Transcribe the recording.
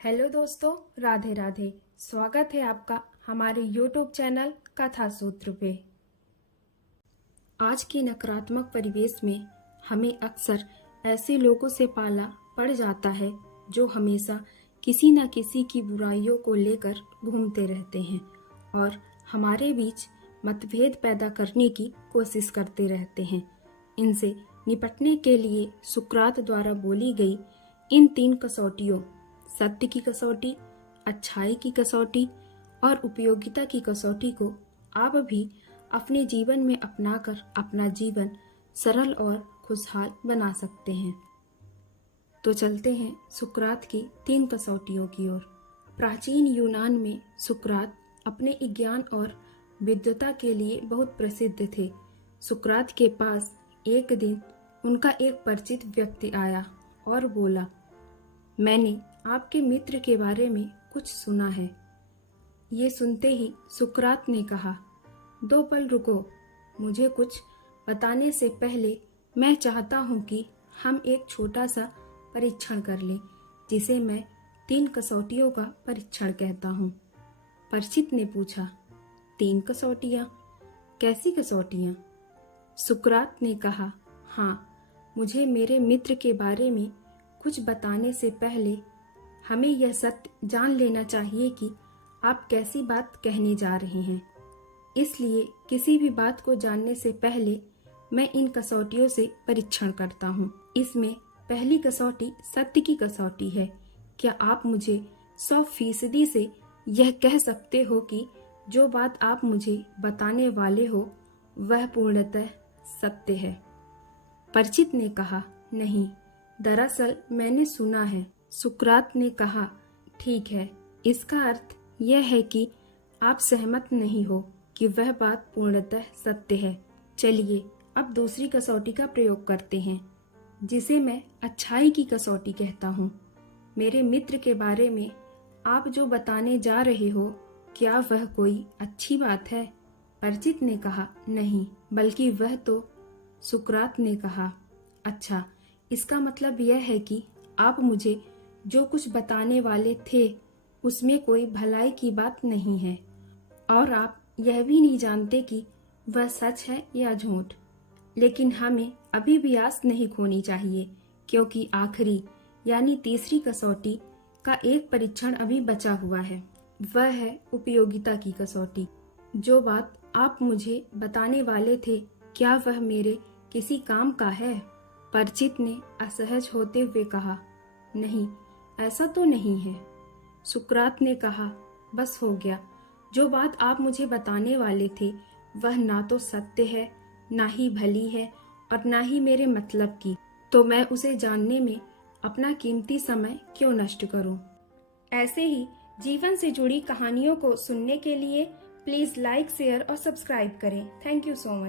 Hello दोस्तों, राधे राधे। स्वागत है आपका हमारे YouTube चैनल कथा सूत्र पे। आज के नकारात्मक परिवेश में हमें अक्सर ऐसे लोगों से पाला पड़ जाता है जो हमेशा किसी न किसी की बुराइयों को लेकर घूमते रहते हैं और हमारे बीच मतभेद पैदा करने की कोशिश करते रहते हैं। इनसे निपटने के लिए सुकरात द्वारा बोली गई इन 3 कसौटियों, सत्य की कसौटी, अच्छाई की कसौटी और उपयोगिता की कसौटी को आप भी अपने जीवन में अपनाकर अपना जीवन सरल और खुशहाल बना सकते हैं। तो चलते हैं सुकरात की 3 कसौटियों की ओर। प्राचीन यूनान में सुकरात अपने ज्ञान और विद्वता के लिए बहुत प्रसिद्ध थे। सुकरात के पास एक दिन उनका एक परिचित व्यक्ति आया और बोला, मैंने आपके मित्र के बारे में कुछ सुना है। ये सुनते ही सुकरात ने कहा, 2 पल रुको, मुझे कुछ बताने से पहले मैं चाहता हूँ कि हम एक छोटा सा परीक्षण कर लें, जिसे मैं 3 कसौटियों का परीक्षण कहता हूँ। परिचित ने पूछा, 3 कसौटियाँ? कैसी कसौटियाँ? सुकरात ने कहा, हाँ, मुझे मेरे मित्र के बारे में कुछ बताने से पहले हमें यह सत्य जान लेना चाहिए कि आप कैसी बात कहने जा रहे हैं। इसलिए किसी भी बात को जानने से पहले मैं इन कसौटियों से परीक्षण करता हूँ। इसमें पहली कसौटी सत्य की कसौटी है। क्या आप मुझे 100% से यह कह सकते हो कि जो बात आप मुझे बताने वाले हो वह पूर्णतः सत्य है? परिचित ने कहा, नहीं, दरअसल मैंने सुना है। सुकरात ने कहा, ठीक है, इसका अर्थ यह है कि आप सहमत नहीं हो कि वह बात पूर्णतः सत्य है। चलिए अब दूसरी कसौटी का प्रयोग करते हैं, जिसे मैं अच्छाई की कसौटी कहता हूँ। मेरे मित्र के बारे में आप जो बताने जा रहे हो, क्या वह कोई अच्छी बात है? परिचित ने कहा, नहीं, बल्कि वह तो। सुकरात ने कहा, अच्छा, इसका मतलब यह है कि आप मुझे जो कुछ बताने वाले थे उसमें कोई भलाई की बात नहीं है और आप यह भी नहीं जानते कि वह सच है या झूठ। लेकिन हमें अभी भी आस नहीं खोनी चाहिए, क्योंकि आखिरी यानी तीसरी कसौटी का एक परीक्षण अभी बचा हुआ है। वह है उपयोगिता की कसौटी। जो बात आप मुझे बताने वाले थे, क्या वह मेरे किसी काम का है? परिचित ने असहज होते हुए कहा, नहीं, ऐसा तो नहीं है। सुकरात ने कहा, बस हो गया। जो बात आप मुझे बताने वाले थे वह ना तो सत्य है, ना ही भली है और ना ही मेरे मतलब की, तो मैं उसे जानने में अपना कीमती समय क्यों नष्ट करूं? ऐसे ही जीवन से जुड़ी कहानियों को सुनने के लिए प्लीज लाइक, शेयर और सब्सक्राइब करें। Thank you so much.